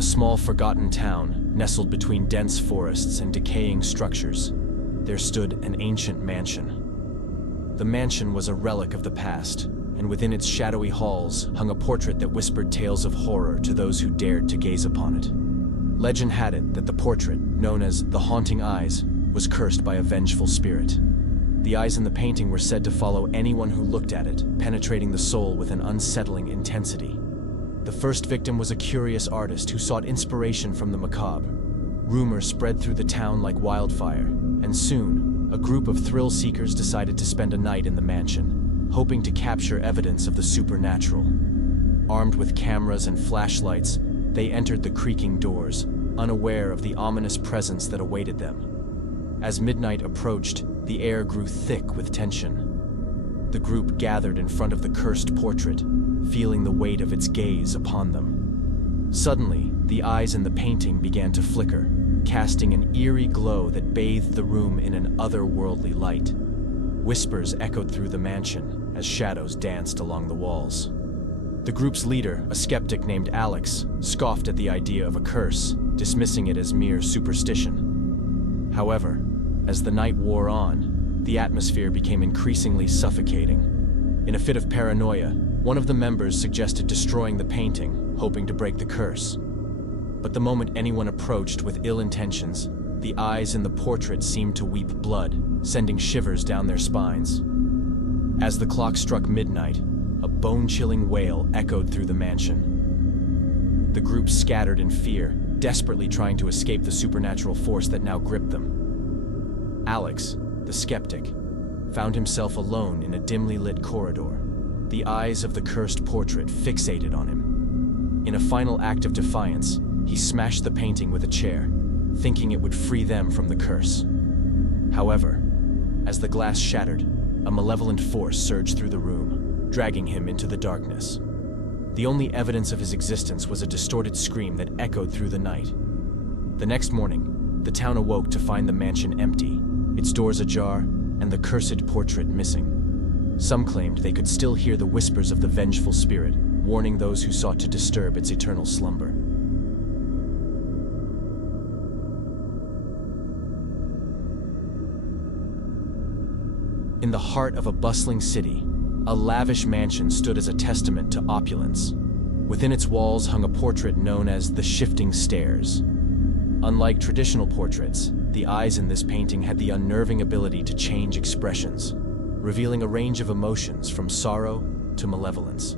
a small forgotten town, nestled between dense forests and decaying structures, there stood an ancient mansion. The mansion was a relic of the past, and within its shadowy halls hung a portrait that whispered tales of horror to those who dared to gaze upon it. Legend had it that the portrait, known as the Haunting Eyes, was cursed by a vengeful spirit. The eyes in the painting were said to follow anyone who looked at it, penetrating the soul with an unsettling intensity. The first victim was a curious artist who sought inspiration from the macabre. Rumor spread through the town like wildfire, and soon, a group of thrill-seekers decided to spend a night in the mansion, hoping to capture evidence of the supernatural. Armed with cameras and flashlights, they entered the creaking doors, unaware of the ominous presence that awaited them. As midnight approached, the air grew thick with tension. The group gathered in front of the cursed portrait, feeling the weight of its gaze upon them. Suddenly, the eyes in the painting began to flicker, casting an eerie glow that bathed the room in an otherworldly light. Whispers echoed through the mansion as shadows danced along the walls. The group's leader, a skeptic named Alex, scoffed at the idea of a curse, dismissing it as mere superstition. However, as the night wore on, the atmosphere became increasingly suffocating. In a fit of paranoia, one of the members suggested destroying the painting, hoping to break the curse. But the moment anyone approached with ill intentions, the eyes in the portrait seemed to weep blood, sending shivers down their spines. As the clock struck midnight, a bone-chilling wail echoed through the mansion. The group scattered in fear, desperately trying to escape the supernatural force that now gripped them. Alex, the skeptic, found himself alone in a dimly lit corridor, the eyes of the cursed portrait fixated on him. In a final act of defiance, he smashed the painting with a chair, thinking it would free them from the curse. However, as the glass shattered, a malevolent force surged through the room, dragging him into the darkness. The only evidence of his existence was a distorted scream that echoed through the night. The next morning, the town awoke to find the mansion empty, its doors ajar, and the cursed portrait missing. Some claimed they could still hear the whispers of the vengeful spirit, warning those who sought to disturb its eternal slumber. In the heart of a bustling city, a lavish mansion stood as a testament to opulence. Within its walls hung a portrait known as the Shifting Stairs. Unlike traditional portraits, the eyes in this painting had the unnerving ability to change expressions, revealing a range of emotions from sorrow to malevolence.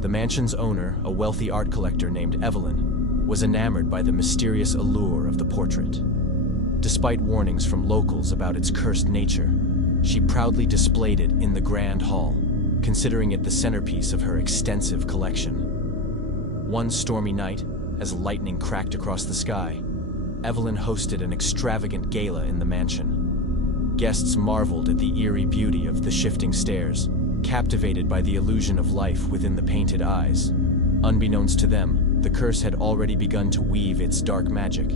The mansion's owner, a wealthy art collector named Evelyn, was enamored by the mysterious allure of the portrait. Despite warnings from locals about its cursed nature, she proudly displayed it in the Grand Hall, considering it the centerpiece of her extensive collection. One stormy night, as lightning cracked across the sky, Evelyn hosted an extravagant gala in the mansion. Guests marveled at the eerie beauty of the shifting stairs, captivated by the illusion of life within the painted eyes. Unbeknownst to them, the curse had already begun to weave its dark magic.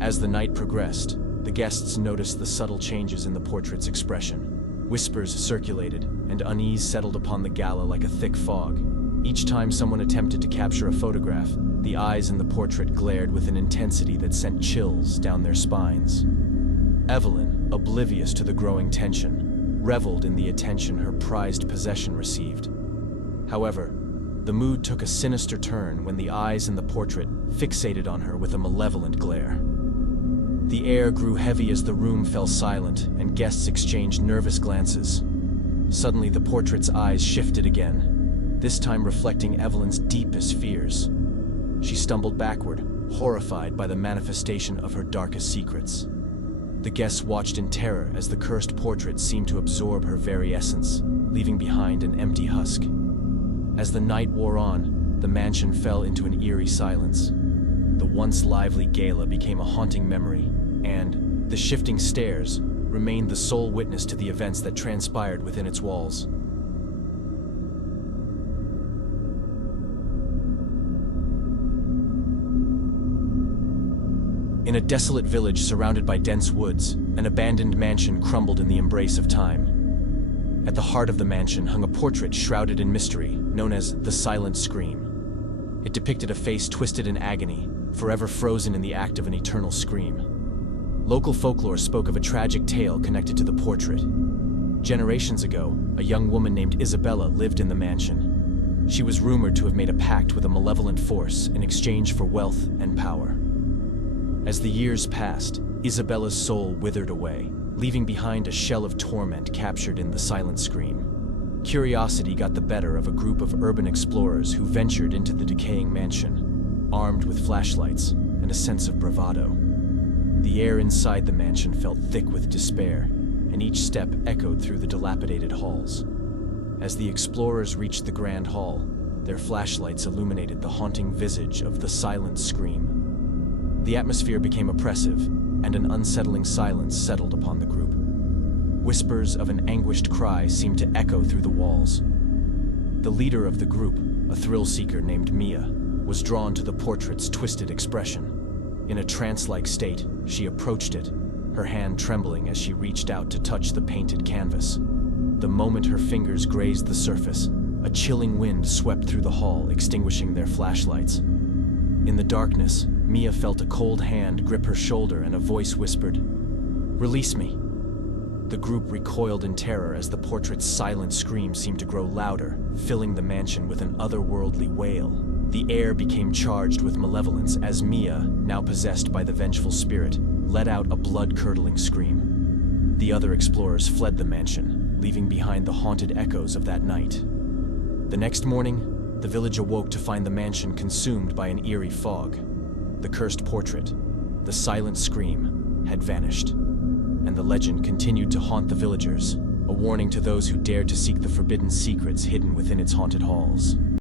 As the night progressed, the guests noticed the subtle changes in the portrait's expression. Whispers circulated, and unease settled upon the gala like a thick fog. Each time someone attempted to capture a photograph, the eyes in the portrait glared with an intensity that sent chills down their spines. Evelyn, oblivious to the growing tension, reveled in the attention her prized possession received. However, the mood took a sinister turn when the eyes in the portrait fixated on her with a malevolent glare. The air grew heavy as the room fell silent, and guests exchanged nervous glances. Suddenly, the portrait's eyes shifted again, this time reflecting Evelyn's deepest fears. She stumbled backward, horrified by the manifestation of her darkest secrets. The guests watched in terror as the cursed portrait seemed to absorb her very essence, leaving behind an empty husk. As the night wore on, the mansion fell into an eerie silence. The once lively gala became a haunting memory, and the shifting stairs remained the sole witness to the events that transpired within its walls. In a desolate village surrounded by dense woods, an abandoned mansion crumbled in the embrace of time. At the heart of the mansion hung a portrait shrouded in mystery, known as the Silent Scream. It depicted a face twisted in agony, forever frozen in the act of an eternal scream. Local folklore spoke of a tragic tale connected to the portrait. Generations ago, a young woman named Isabella lived in the mansion. She was rumored to have made a pact with a malevolent force in exchange for wealth and power. As the years passed, Isabella's soul withered away, leaving behind a shell of torment captured in the silent scream. Curiosity got the better of a group of urban explorers who ventured into the decaying mansion, armed with flashlights and a sense of bravado. The air inside the mansion felt thick with despair, and each step echoed through the dilapidated halls. As the explorers reached the grand hall, their flashlights illuminated the haunting visage of the silent scream. The atmosphere became oppressive, and an unsettling silence settled upon the group. Whispers of an anguished cry seemed to echo through the walls. The leader of the group, a thrill-seeker named Mia, was drawn to the portrait's twisted expression. In a trance-like state, she approached it, her hand trembling as she reached out to touch the painted canvas. The moment her fingers grazed the surface, a chilling wind swept through the hall, extinguishing their flashlights. In the darkness, Mia felt a cold hand grip her shoulder and a voice whispered, "Release me." The group recoiled in terror as the portrait's silent scream seemed to grow louder, filling the mansion with an otherworldly wail. The air became charged with malevolence as Mia, now possessed by the vengeful spirit, let out a blood-curdling scream. The other explorers fled the mansion, leaving behind the haunted echoes of that night. The next morning, the village awoke to find the mansion consumed by an eerie fog. The cursed portrait, the silent scream, had vanished, and the legend continued to haunt the villagers, a warning to those who dared to seek the forbidden secrets hidden within its haunted halls.